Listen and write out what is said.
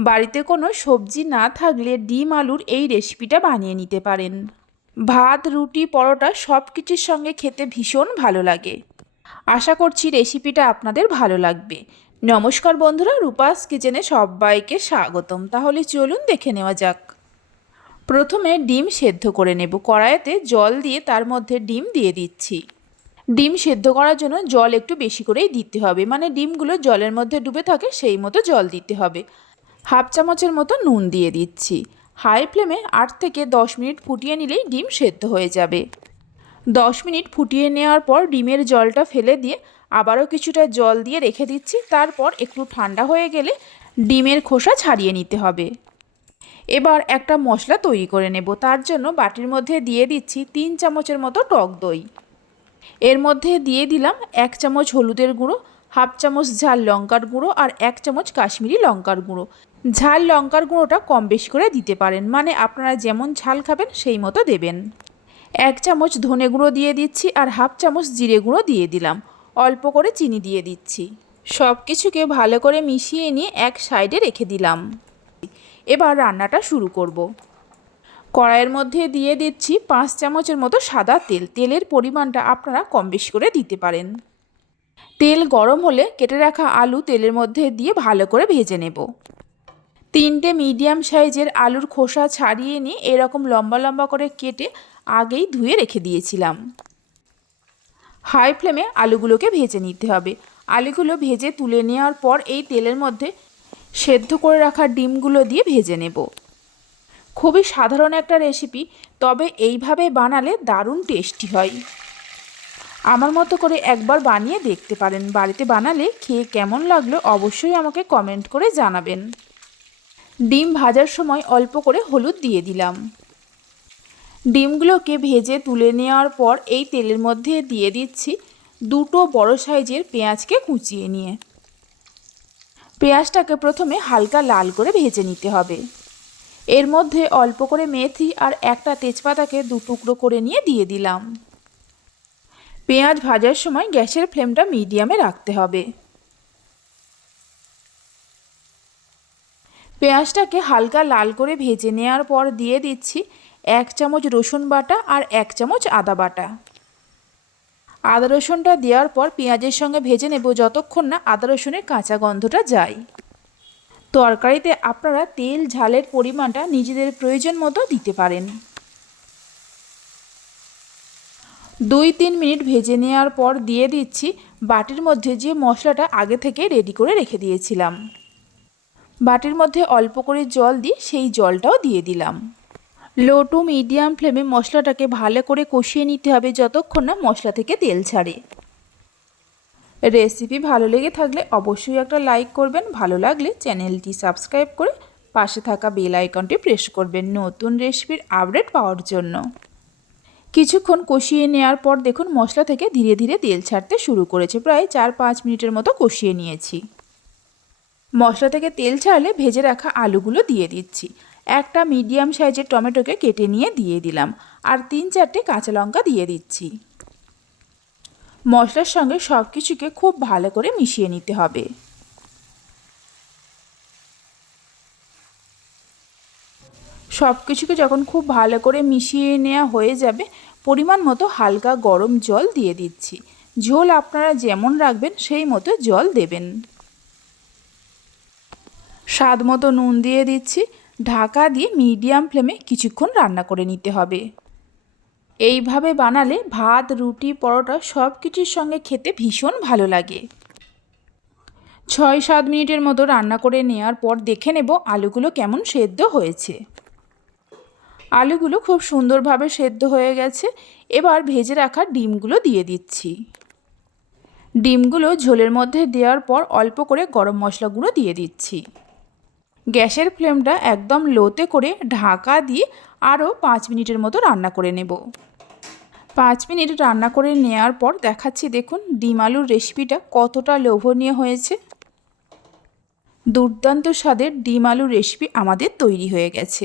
বাড়িতে কোনো সবজি না থাকলে ডিম আলুর এই রেসিপিটা বানিয়ে নিতে পারেন। ভাত, রুটি, পরোটা সব কিছুর সঙ্গে খেতে ভীষণ ভালো লাগে। আশা করছি রেসিপিটা আপনাদের ভালো লাগবে। নমস্কার বন্ধুরা, রূপাস কিচেনে সবাইকে স্বাগতম। তাহলে চলুন দেখে নেওয়া যাক। প্রথমে ডিম সেদ্ধ করে নেব। কড়াইতে জল দিয়ে তার মধ্যে ডিম দিয়ে দিচ্ছি। ডিম সেদ্ধ করার জন্য জল একটু বেশি করেই দিতে হবে। মানে ডিমগুলো জলের মধ্যে ডুবে থাকে, সেই মতো জল দিতে হবে। হাফ চামচের মতো নুন দিয়ে দিচ্ছি। হাই ফ্লেমে আট থেকে দশ মিনিট ফুটিয়ে নিলেই ডিম সেদ্ধ হয়ে যাবে। দশ মিনিট ফুটিয়ে নেওয়ার পর ডিমের জলটা ফেলে দিয়ে আবারও কিছুটা জল দিয়ে রেখে দিচ্ছি। তারপর একটু ঠান্ডা হয়ে গেলে ডিমের খোসা ছাড়িয়ে নিতে হবে। এবার একটা মশলা তৈরি করে নেব। তার জন্য বাটির মধ্যে দিয়ে দিচ্ছি তিন চামচের মতো টক দই। এর মধ্যে দিয়ে দিলাম এক চামচ হলুদের গুঁড়ো হাফ চামচ ঝাল লঙ্কার গুঁড়ো আর এক চামচ কাশ্মীরি লঙ্কার গুঁড়ো। ঝাল লঙ্কার গুঁড়োটা কম বেশি করে দিতে পারেন মানে আপনারা যেমন ঝাল খাবেন সেই মতো দেবেন। এক চামচ ধনে গুঁড়ো দিয়ে দিচ্ছি আর হাফ চামচ জিরে গুঁড়ো দিয়ে দিলাম। অল্প করে চিনি দিয়ে দিচ্ছি। সব কিছুকে ভালো করে মিশিয়ে নিয়ে এক সাইডে রেখে দিলাম। এবার রান্নাটা শুরু করব। কড়াইয়ের মধ্যে দিয়ে দিচ্ছি পাঁচ চামচের মতো সাদা তেল। তেলের পরিমাণটা আপনারা কম বেশি করে দিতে পারেন। তেল গরম হলে কেটে রাখা আলু তেলের মধ্যে দিয়ে ভালো করে ভেজে নেব। তিনটে মিডিয়াম সাইজের আলুর খোসা ছাড়িয়ে নিয়ে এরকম লম্বা লম্বা করে কেটে আগেই ধুয়ে রেখে দিয়েছিলাম। হাই ফ্লেমে আলুগুলোকে ভেজে নিতে হবে। আলুগুলো ভেজে তুলে নেওয়ার পর এই তেলের মধ্যে সেদ্ধ করে রাখা ডিমগুলো দিয়ে ভেজে নেব। খুবই সাধারণ একটা রেসিপি, তবে এইভাবে বানালে দারুণ টেস্টি হয়। আমার মতো করে একবার বানিয়ে দেখতে পারেন। বাড়িতে বানালে খেয়ে কেমন লাগল অবশ্যই আমাকে কমেন্ট করে জানাবেন। ডিম ভাজার সময় অল্প করে হলুদ দিয়ে দিলাম। ডিমগুলোকে ভেজে তুলে নেওয়ার পর এই তেলের মধ্যে দিয়ে দিচ্ছি দুটো বড় সাইজের পেঁয়াজকে কুচিয়ে নিয়ে। পেঁয়াজটাকে প্রথমে হালকা লাল করে ভেজে নিতে হবে। এর মধ্যে অল্প করে মেথি আর একটা তেজপাতাকে দু টুকরো করে নিয়ে দিয়ে দিলাম। পেঁয়াজ ভাজার সময় গ্যাসের ফ্লেমটা মিডিয়ামে রাখতে হবে। পেঁয়াজটাকে হালকা লাল করে ভেজে নেওয়ার পর দিয়ে দিচ্ছি এক চামচ রসুন বাটা আর এক চামচ আদা বাটা। আদা রসুনটা দেওয়ার পর পেঁয়াজের সঙ্গে ভেজে নেব যতক্ষণ না আদা রসুনের কাঁচা গন্ধটা যায়। তরকারিতে আপনারা তেল, ঝালের পরিমাণটা নিজেদের প্রয়োজন মতো দিতে পারেন। দুই তিন মিনিট ভেজে নেওয়ার পর দিয়ে দিচ্ছি বাটির মধ্যে যে মশলাটা আগে থেকে রেডি করে রেখে দিয়েছিলাম। বাটির মধ্যে অল্প করে জল দিয়ে সেই জলটাও দিয়ে দিলাম। লো টু মিডিয়াম ফ্লেমে মশলাটাকে ভালো করে কষিয়ে নিতে হবে যতক্ষণ না মশলা থেকে তেল ছাড়ে। রেসিপি ভালো লেগে থাকলে অবশ্যই একটা লাইক করবেন, ভালো লাগলে চ্যানেলটি সাবস্ক্রাইব করে পাশে থাকা বেল আইকনটি প্রেস করবেন নতুন রেসিপির আপডেট পাওয়ার জন্য। কিছুক্ষণ কষিয়ে নেওয়ার পর দেখুন মশলা থেকে ধীরে ধীরে তেল ছাড়তে শুরু করেছে। প্রায় চার পাঁচ মিনিটের মতো কষিয়ে নিয়েছি। মশলা থেকে তেল ছাড়লে ভেজে রাখা আলুগুলো দিয়ে দিচ্ছি। একটা মিডিয়াম সাইজের টমেটোকে কেটে নিয়ে দিয়ে দিলাম। আর তিন চারটে কাঁচা লঙ্কা দিয়ে দিচ্ছি। মশলার সঙ্গে সব কিছুকে খুব ভালো করে মিশিয়ে নিতে হবে। সব কিছুকে যখন খুব ভালো করে মিশিয়ে নেওয়া হয়ে যাবে, পরিমাণ মতো হালকা গরম জল দিয়ে দিচ্ছি। ঝোল আপনারা যেমন রাখবেন, সেই মতো জল দেবেন। স্বাদ মতো নুন দিয়ে দিচ্ছি। ঢাকা দিয়ে মিডিয়াম ফ্লেমে কিছুক্ষণ রান্না করে নিতে হবে। এইভাবে বানালে ভাত, রুটি, পরোটা সব কিছুর সঙ্গে খেতে ভীষণ ভালো লাগে। ছয় সাত মিনিটের মতো রান্না করে নেওয়ার পর দেখে নেব আলুগুলো কেমন সেদ্ধ হয়েছে। আলুগুলো খুব সুন্দরভাবে সেদ্ধ হয়ে গেছে। এবার ভেজে রাখা ডিমগুলো দিয়ে দিচ্ছি। ডিমগুলো ঝোলের মধ্যে দেওয়ার পর অল্প করে গরম মশলা গুঁড়ো দিয়ে দিচ্ছি। গ্যাসের ফ্লেমটা একদম লোতে করে ঢাকা দিয়ে আরও পাঁচ মিনিটের মতো রান্না করে নেব। পাঁচ মিনিট রান্না করে নেওয়ার পর দেখাচ্ছি, দেখুন, ডিম আলুর রেসিপিটা কতটা লোভনীয় হয়েছে। দুর্দান্ত স্বাদের ডিম আলুর রেসিপি আমাদের তৈরি হয়ে গেছে।